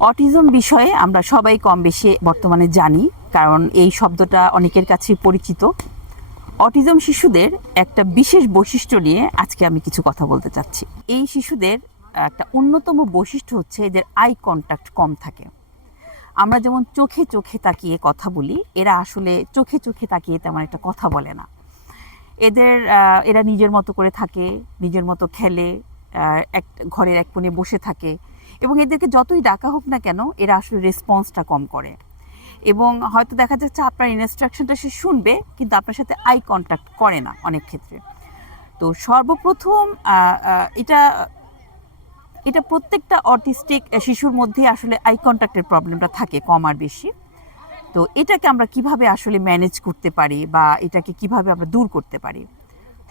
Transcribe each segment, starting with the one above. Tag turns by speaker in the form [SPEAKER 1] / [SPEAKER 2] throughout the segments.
[SPEAKER 1] Autism বিষয়ে আমরা সবাই কম বেশি বর্তমানে জানি, কারণ এই শব্দটা অনেকের কাছেই পরিচিত। অটিজম শিশুদের একটা বিশেষ বৈশিষ্ট্য নিয়ে আজকে আমি কিছু কথা বলতে চাচ্ছি। এই শিশুদের একটা অন্যতম বৈশিষ্ট্য হচ্ছে এদের আই কন্ট্যাক্ট কম থাকে। আমরা যেমন চোখে চোখে তাকিয়ে কথা বলি, এরা আসলে চোখে চোখে তাকিয়ে তেমন একটা কথা বলে না। এদের এরা নিজের মতো করে থাকে, নিজের মতো খেলে এক, ঘরের এক কোণে বসে থাকে। এবং এদেরকে যতই ডাকা হোক না কেন, এরা আসলে রেসপন্সটা কম করে। এবং হয়তো দেখা যাচ্ছে আপনার ইনস্ট্রাকশনটা সে শুনবে, কিন্তু আপনার সাথে আই কন্ট্যাক্ট করে না অনেক ক্ষেত্রে। তো সর্বপ্রথম এটা এটা প্রত্যেকটা অটিস্টিক শিশুর মধ্যে আসলে আই কন্ট্যাক্টের প্রবলেমটা থাকে কম আর বেশি। তো এটাকে আমরা কীভাবে আসলে ম্যানেজ করতে পারি বা এটাকে কীভাবে আমরা দূর করতে পারি?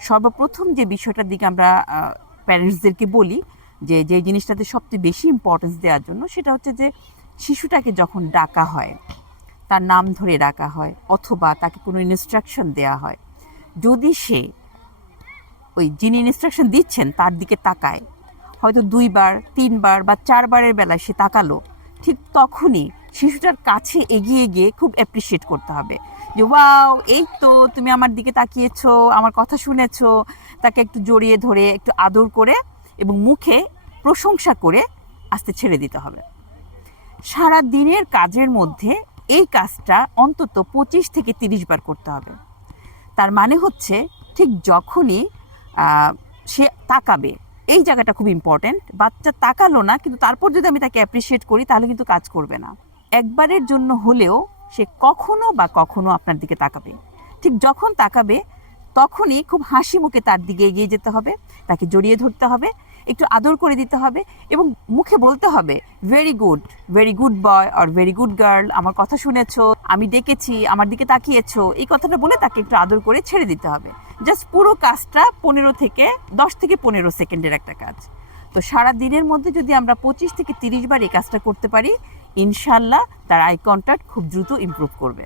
[SPEAKER 1] সর্বপ্রথম যে বিষয়টার দিকে আমরা প্যারেন্টসদেরকে বলি যে যে জিনিসটাতে সবচেয়ে বেশি ইম্পর্টেন্স দেওয়ার জন্য সেটা হচ্ছে যে শিশুটাকে যখন ডাকা হয়, তার নাম ধরে ডাকা হয় অথবা তাকে কোনো ইনস্ট্রাকশন দেওয়া হয়, যদি সে ওই যিনি ইনস্ট্রাকশন দিচ্ছেন তার দিকে তাকায়, হয়তো দুইবার, তিনবার বা চারবারের বেলায় সে তাকালো, ঠিক তখনই শিশুটার কাছে এগিয়ে গিয়ে খুব অ্যাপ্রিসিয়েট করতে হবে যে, ওয়াও, এই তো তুমি আমার দিকে তাকিয়েছো, আমার কথা শুনেছো। তাকে একটু জড়িয়ে ধরে, একটু আদর করে এবং মুখে প্রশংসা করে আস্তে ছেড়ে দিতে হবে। সারা দিনের কাজের মধ্যে এই কাজটা অন্তত পঁচিশ থেকে তিরিশ বার করতে হবে। তার মানে হচ্ছে ঠিক যখনই সে তাকাবে, এই জায়গাটা খুব ইম্পর্ট্যান্ট বাচ্চা তাকালো না, কিন্তু তারপর যদি আমি তাকে অ্যাপ্রিসিয়েট করি, তাহলে কিন্তু কাজ করবে না। একবারের জন্য হলেও সে কখনো বা কখনো আপনার দিকে তাকাবে। ঠিক যখন তাকাবে তখনই খুব হাসি মুখে তার দিকে এগিয়ে যেতে হবে, তাকে জড়িয়ে ধরতে হবে, একটু আদর করে দিতে হবে এবং মুখে বলতে হবে very good very good boy আর ভেরি গুড গার্ল আমার কথা শুনেছ, আমি ডেকেছি, আমার দিকে তাকিয়েছ। এই কথাটা বলে তাকে একটু আদর করে ছেড়ে দিতে হবে। জাস্ট পুরো কাজটা পনেরো থেকে দশ থেকে পনেরো সেকেন্ডের একটা কাজ। তো সারা দিনের মধ্যে যদি আমরা পঁচিশ থেকে তিরিশ বার এই কাজটা করতে পারি, ইনশাল্লাহ তার আই কন্ট্যাক্ট খুব দ্রুত ইমপ্রুভ করবে।